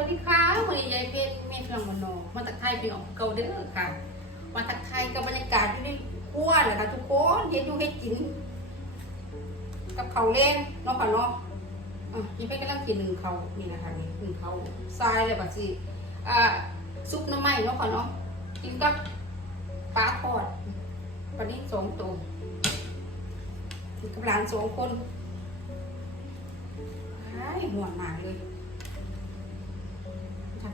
วัสดีค่ะวันนี้ยายเป็นเมฆลังมโนมาตักไทยเป็นออกเกาเด้อค่ะมาตักไทยกับบรรยากาศที่นี่อ้วเลยค่ะทุกคนเย็นดูให้กิน กับเขาเล่นเน้องค่ะเนาะอะยายเป็นกำลังกินหนึ่งเขานี่นะคะนี่หนึ่งเขาทรายเลยแบบสิอ่าซุปน้ำไม้เนาะค่ะเนาะกินกับปลาทอดวันนี้สองตัวกับหลานสองคนหายหมวนาเลย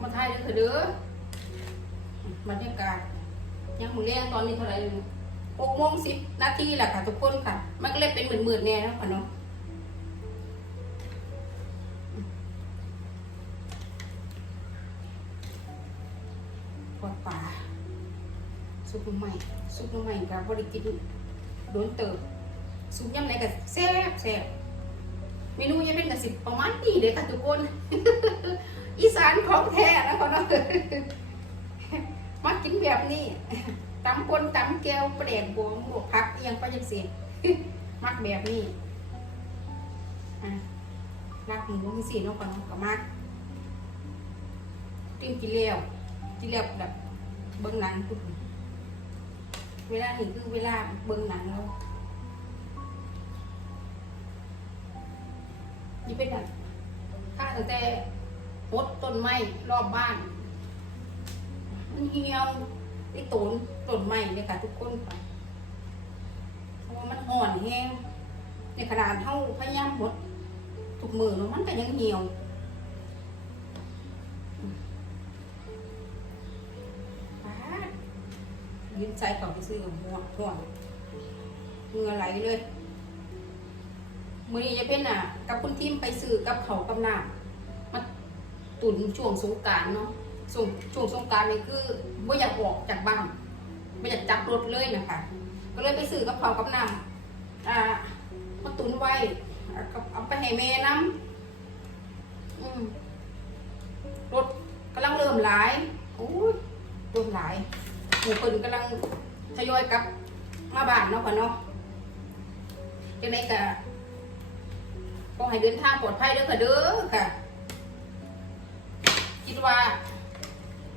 มาไทยเลยเถอะเด้อบรรยากาศยังหมือแรงตอนนี้เท่าไหร่หกโมงสิบนาทีแหละค่ะทุกคนค่ะ มันก็เลยเป็นหมื่นๆแน่แล้วค่ะเนาะปอดป่าซุปน้ำใหม่ซุปน้ำใหม่กับบริกินโดนเติบซุปยำไหนกับแซ่บแซ่บ เมนูยังเป็นกับสิบประมาณนี้เลยค่ะทุกคน อีสานของแท้นะเขาเนาะมากินแบบนี้ตำปนตำแก้วเปลี่ยนบวงบวกพักเอียงไปยังสิมักแบบนี้รักหมูมีสีเนาะก่อนเนาก็มักกินกินเลี้ยวกินเลี้ยวแบบเบิ้งหนังเวลานี่คือเวลาเบิ้งหนังแล้ว นี่เป็นแบบข้าตั้งแต่พดต้นไม้รอบบ้าน มันเหี่ยวไอ้ต้นต้นไม้เนี่ยค่ะทุกคนค่ะเพราะว่ามันห่อนแห้งในขนาดเท่าพยายามหดทุกมือเนาะมันก็ยังเหี่ยวป๊าดยืนใจเขาไปซื้อหัวหัวเงื่อไหลเลย มือนี้จะเป็นอะ กับคุณทีมไปซื้อกับเขากับน้ำมาตุนช่วงสงการเนาะช่วงช่วงสงการนี่คือไม่อยากออกจากบ้านไม่อยากจับรถเลยนะคะก็เลยไปซื้อกับเผากับน้ำอ่ามาตุนไว้เอาไปให้แม่น้ำอืมรถกำลังเริ่มหลายโอ้ยรถหลายหมู่คนกำลังทยอยกลับมาบ้านเนาะพ่อเนาะจังไดก็ ขอให้เดินทางปลอดภัยเด้อค่ะเด้อค่ะ คิดว่า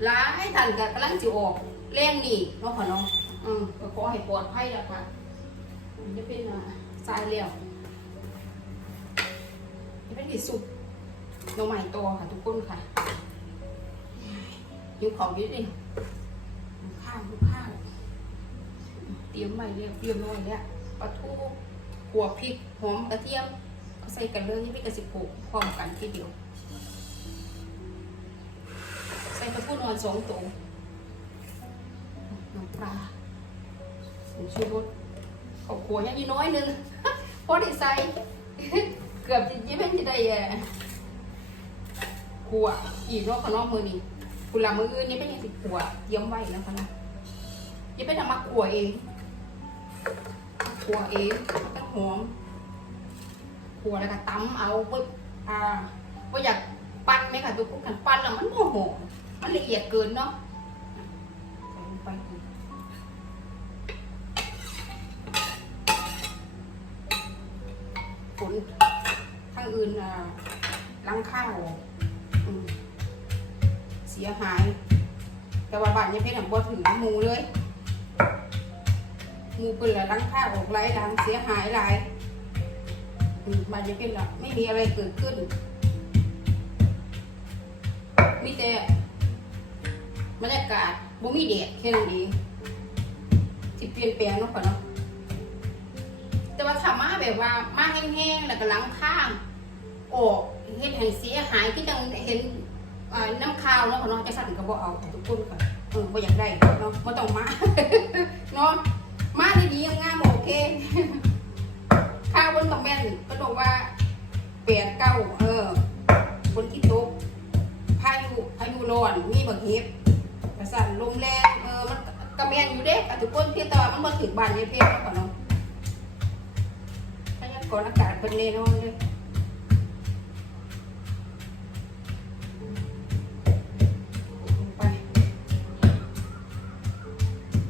หลายท่านก็กำลังสิออกแรงนี่เนาะค่ะเนาะอืมก็ขอให้ปลอดภัยแล้วค่ะมันจะเป็นอ่าทรายแล้วจะเป็นที่สุดน้องใหม่โตค่ะทุกคนค่ะหิวของนิดนึงข้าวข้าวเตรียมใหม่เรียบเตรียมน้อยแล้วปลาทูหัวพริกหอมกระเทียมก็ ใส่กันเลยนี่เป็นกระสิบผูกพร้อมกันทีเดียว ใส่กระพุ้นอนสองตัวน้ำปลาผงชูรสข้าวขัวยังยีน้อยนึงพอด้ใส่เกือบจะยิ่งจะได้เอ่อขัวอีกรอบขนมมือนี่คุณละมืออื่นนี่เป็นยังสิขัวเตรียมไว้แล้วคะนะยังเป็นทำมาขัวเองขัวเองต้องหอม ขัวแล้วก็ตำเอาปึ๊บอ่าว่าอยากปั้นไหมคะทุกคนขันปั้นแล้วมันโมโหมันละเอียดเกินเนาะใส่ลงไปอีกฝนทางอื่นอะล้างข้าวเสียหาย แต่ว่าบ้านยังเพชรบ่ถึงมูเลยมูเปิดล้างข้าวออกไรล้างเสียหายหลาย มบ้านยังเพชรอะไม่มีอะไรเกิดขึ้น มีแต่บรรยากาศบ่มีแดดแค่นั้นเองที่เปลี่ยนแปลงเนาะก่อนเนาะแต่ว่าถ้ามาแบบว่ามาแห้งๆแล้วก็ล้างข้างออกเฮ็ดให้เสียหายที่จังเห็นน้ำข้าวเนาะก่อนเนาะจะสั่นก็บ่เอาทุกคนค่ะเออบ่อยากได้เนาะบ่ต้องมาเนาะมาดีๆงามโอเค ข้าวบนคอมเมนก็บอกว่าแปดเก้าเออ คนที่ตกพายุพายุร้อนมีบักเห็บกระสันลมแรงเออมันกระแมนอยู่เด้กับทุกคนเพียงแต่ว่ามันมาถึงบ้านยายเพียงแล้วก่อนเนาะพยากรณ์อากาศเป็นแน่นอนเลยไ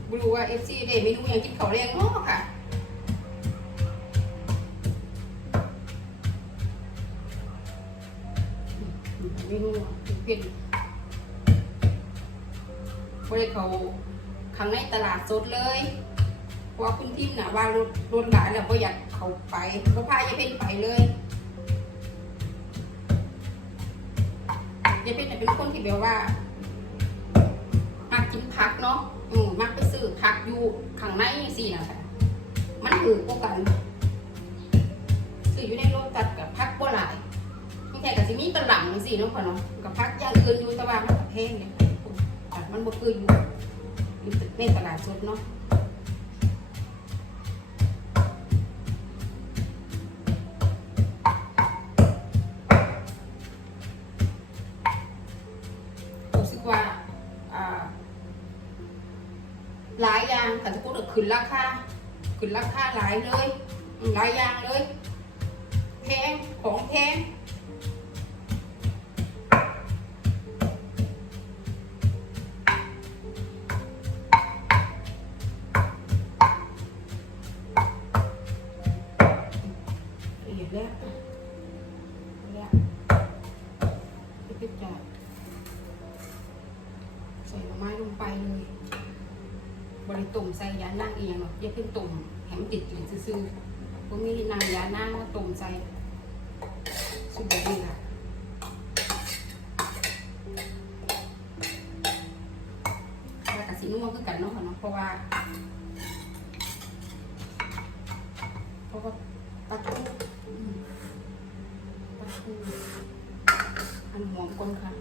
ปรู้ว่าเอฟซีเดเมนูยังกินข้าวแรงเนาะค่ะ ไมเมนูเป็นบริเขาข้างในตลาดสดเลยเพราะคุณทิมน่ะว่ารถรถหลายแล้วก็อยากเขาไปก็พายาเพ่นไปเลยยาเพ่นเป็นคนที่แบบว่ามักกินผักเนาะอืมมักไปซื้อผักอยู่ข้างในสินะคะมันถือกว่ากันซื้ออยู่ในโลตัดกับผักบ่หลาย ไม่กับสิมีกระหล่ำสิเนาะพ่อเนาะกับผักอย่างอื่นอยู่ต่ว่ามันก็แพงเนี่ยมันบ่คืออยู่อยู่ในตลาดสดเนาะว่าหลายอย่างแต่จะพูดถึงขึ้นราคาขึ้นราคาหลายเลยหลายอย่างเลยแพงของแพง ไม้ลงไปเลยบริตุ่มใส่ยานั่งเองหรอกอย่าเพิ่งตุ่มแหมติดอยู่ซื่อๆพวกนี้นางยานั่งมาตุ่มใส่สุดแบบนี้ล่ะแล้วกับสีนุ่มคือกันเนาะค่ะเนาะเพราะว่าเพราะว่าตะกุอืมตะกุอันหอมก่อนค่ะ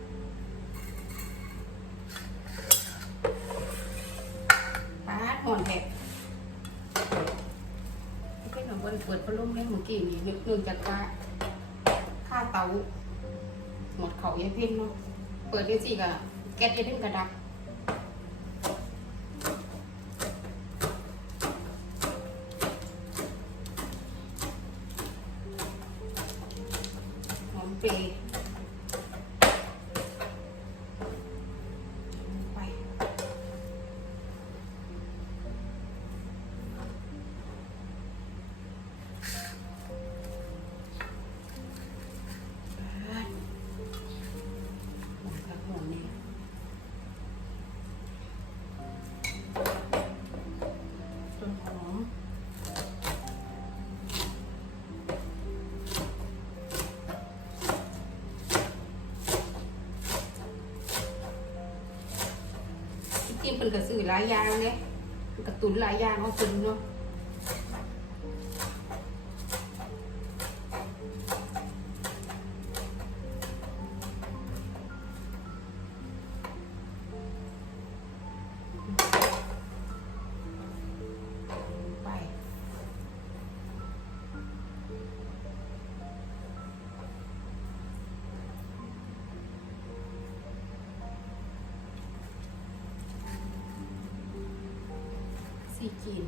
ปาดหอนแหกที่เป็นของบริเปิด พัดลมแม่เมื่อกี้นี่นึกเนื่องจากว่าค่าเตาหมดเขาเยายเพ่นเนาะเปิดยังสี่กะแก๊สเยายเพ่นกระดักหอมเปรย์ จริงๆเป็นกระสือหลายอย่างเลยกระตุนหลายอย่างเอาตุนเนาะ จีน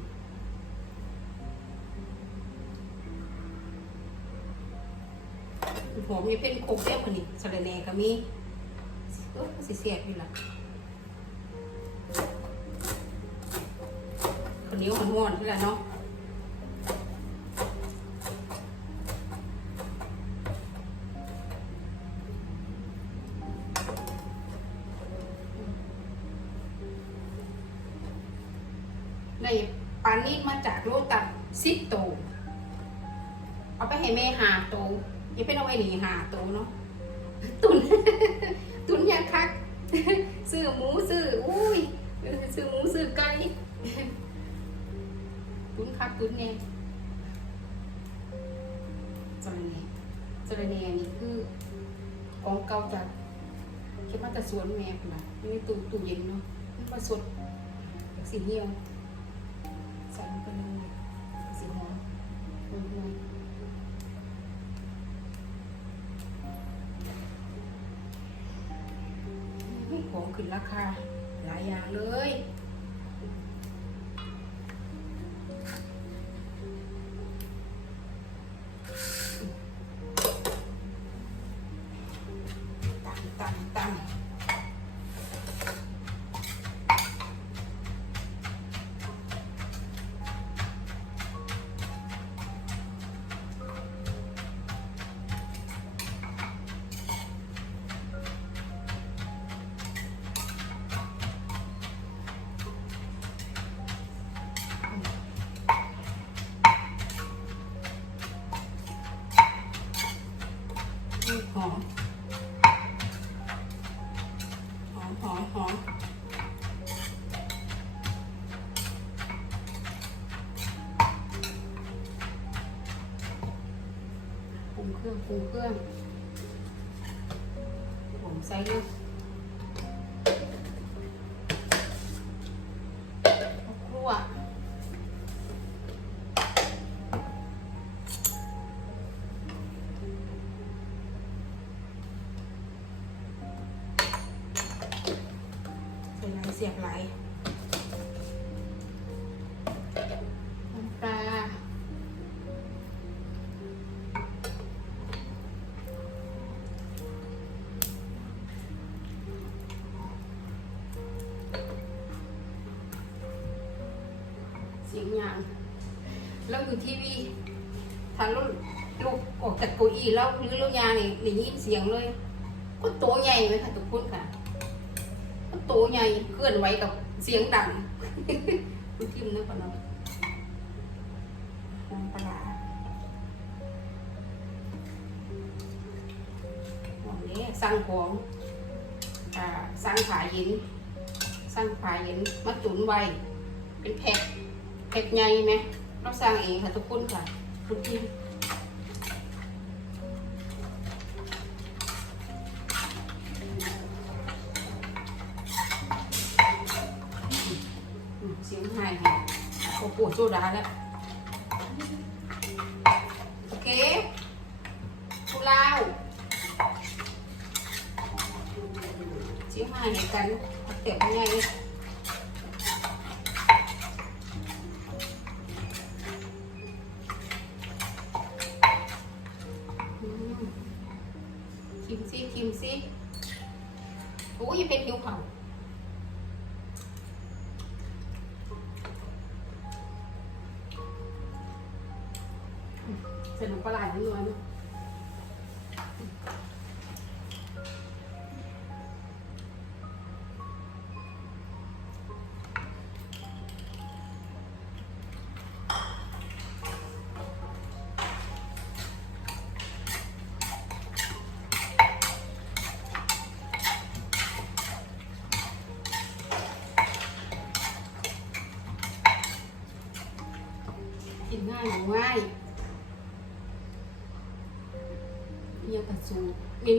หอมยังเป็นโคกเรียบคนนี้สะระแหน่ก็มีเออสิเสียบอยู่ละคนนี้หอนๆที่ละเนาะ ได้ปลานิ่มาจากโลตัดสิบโตวเอาไปให้แม่หาโตวย่าเป็นเอาไว้หนีหาโตวเนาะตุน ตุนยาคักซื้อหมูซื้ออุ้ยซื้อหมูซื้อไก่ตุนคักตุนแน่จระเนจระเนนี่คือของเก่าจากคิดว่าจะสวนแม่พุ่นะนี่ตู้ตู้เย็นเนาะมันมาสดสีเหี่ยว ของขึ้นราคาหลายอย่างเลย สียงยางแล้วอยู่ทีวีทานลูกลูกออกจากเก้าอี้แล้วหรือลูกยางนี่ได้ยินเสียงเลยก็โตใหญ่ไหมค่ะทุกคนค่ะก็โตใหญ่เคลื่อนไหวกับเสียงดังคุณทิมนะก่อนเนาะน้ำปลาร้าวันนี้สั่งของอ่าสั่งผาเย็นสั่งผาเย็นมาตุนไว้เป็นแพ็ค แพ็คใหญ่ไหมเราสร้างเองค่ะทุกคนค่ะทุกทีมอืมเสียงไห้ค่ะโอ้โหโซดาแล้วโอเคกูเล่าวเสียงไห้เหมือนกันเอาเตะให พี่เป็นผิวเผาสนุกปลาไหลนิดหน่อยนะ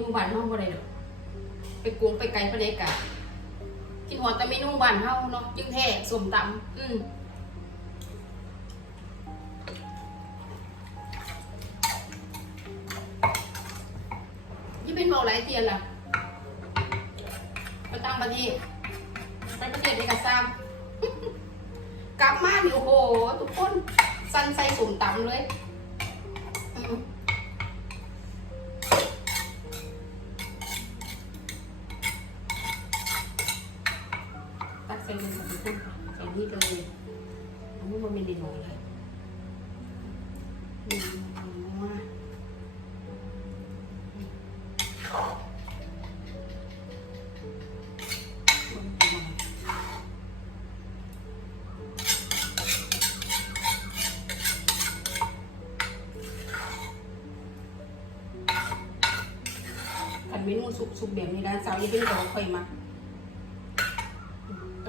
เมนูบ้านเฮาบ่ได้ดอกไปกวงไปไกลประเดกะกินหอดแต่เมนูบ้านเฮาเนาะยึงแท้สมตำอืมยี่เป็นเมาหลายเทียนล่ะไปต่างประเทศไปประเทศเอกซ้ำกลับมานี่โอ้โหทุกคน สันใส่สมตำเลยอืมตั กใส่เลยค่ะทุกคนค่ะใส่นี่เลยอันนี้มันเป็นเมนูเลยอืมขันเมนูสุกสุกแบบนี้นะเจ้าอย่าเป็นของค่อยมักแ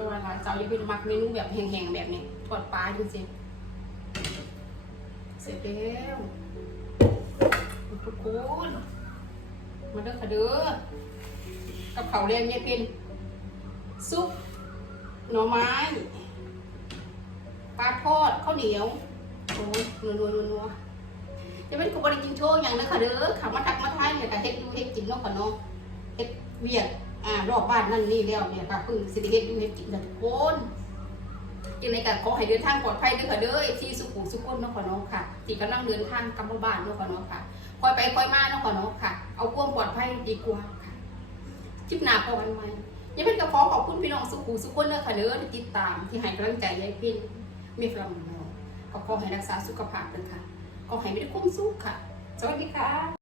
ตัวาร้านเจ้าอย่าเป็นมักเมนูแบบแห้งๆแบบนี้ทอดปลาจริงๆเสร็จแล้วทุกคนมาเด้อค่ะเด้อกับเขาวแรงเนี่ยเป็นซุปหน่อไม้ปลาทอดข้าวเหนียวโอ้ยนัวนัวนัวจะเป็นกูบริกินโชว์อย่างนั้นค่ะเด้อขับมาทักมาทายเนี่ยค่ะเฮ็ดดูเฮ็ดกินเนาะค่ะเนาะเฮ็ดเวียด อ่ารอบบ้านนั่นนี่แล้วเนี่ยค่ะเพิ่งสิได้เฮ็ดดูเฮ็ดกินกันทุกคนจังไดก็ขอให้เดินทางปลอดภัยด้อค่ะเด้อที่สุขุมสุขคนเนาะค่ะเนาะค่ะที่กำลังเดินทางกลับบ้านเนาะค่ะเนาะค่ะคอยไปคอยมาเนาะค่ะเนาะค่ะ เอาความปลอดภัยดีกว่าค่ะคลิปหนาพอกันไหมยังเป็นกระขอขอบคุณพี่น้องสุขุสุขคนเด้อค่ะเด้อที่ติดตามที่ให้กำลังใจยายพินมีพลังเนาะก็ขอให้รักษาสุขภาพเด้อค่ะขอให้มีแต่ความสุขค่ะสวัสดีค่ะ